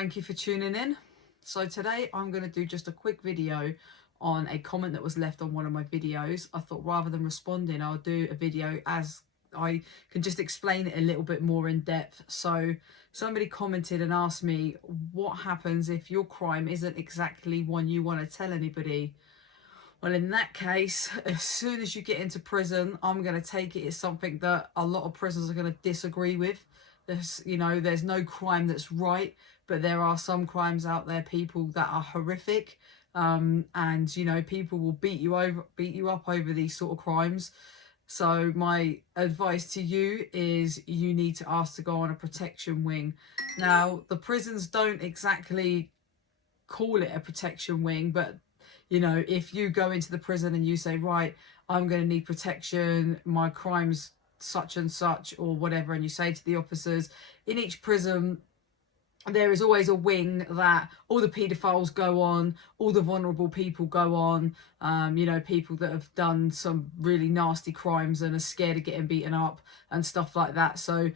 Thank you for tuning in. So today I'm going to do just a quick video on a comment that was left on one of my videos. I thought rather than responding, I'll do a video as I can just explain it a little bit more in depth. So somebody commented and asked me, what happens if your crime isn't exactly one you want to tell anybody? Well, in that case, as soon as you get into prison, I'm going to take it as something that a lot of prisoners are going to disagree with. There's no crime that's right, but there are some crimes out there, people, that are horrific. And people will beat you up over these sort of crimes. So my advice to you is you need to ask to go on a protection wing. Now, the prisons don't exactly call it a protection wing, but if you go into the prison and you say, right, I'm going to need protection, my crime's such and such or whatever, and you say to the officers, in each prison there is always a wing that all the paedophiles go on, all the vulnerable people go on, people that have done some really nasty crimes and are scared of getting beaten up and stuff like that. So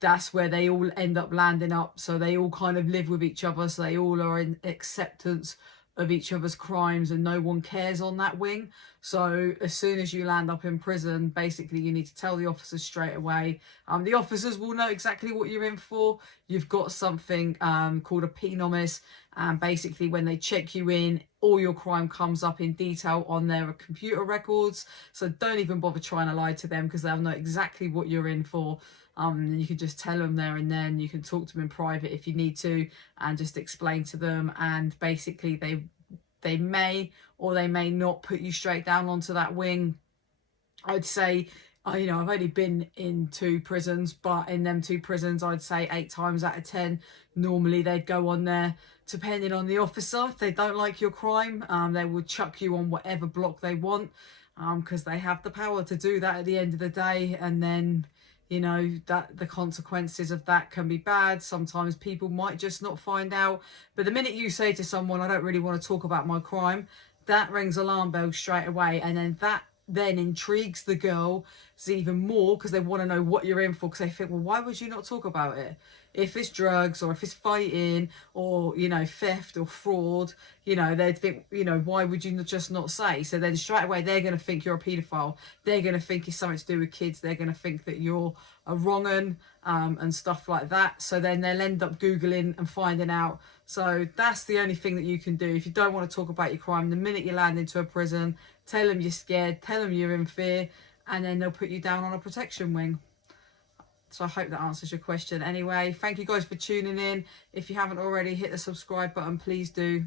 that's where they all end up landing up. So they all kind of live with each other. So they all are in acceptance of each other's crimes and no one cares on that wing. So as soon as you land up in prison, basically you need to tell the officers straight away. The officers will know exactly what you're in for. You've got something called a P-NOMIS, and basically when they check you in, all your crime comes up in detail on their computer records. So don't even bother trying to lie to them, because they'll know exactly what you're in for. And you can just tell them there and then. You can talk to them in private if you need to and just explain to them, and basically they may or they may not put you straight down onto that wing. I'd say, I've only been in 2 prisons, but in them 2 prisons, I'd say 8 times out of 10, normally they'd go on there. Depending on the officer, if they don't like your crime, they will chuck you on whatever block they want, because they have the power to do that at the end of the day. And then that the consequences of that can be bad. Sometimes people might just not find out, but the minute you say to someone, I don't really want to talk about my crime, that rings alarm bells straight away. And then that intrigues the girl even more, because they want to know what you're in for, because they think, well, why would you not talk about it? If it's drugs or if it's fighting or theft or fraud, they'd think, why would you just not say? So then straight away they're going to think you're a paedophile. They're going to think it's something to do with kids. They're going to think that you're a wrong 'un, and stuff like that. So then they'll end up Googling and finding out. So that's the only thing that you can do. If you don't want to talk about your crime, the minute you land into a prison, tell them you're scared, tell them you're in fear, and then they'll put you down on a protection wing. So I hope that answers your question. Anyway, thank you guys for tuning in. If you haven't already, hit the subscribe button, please do.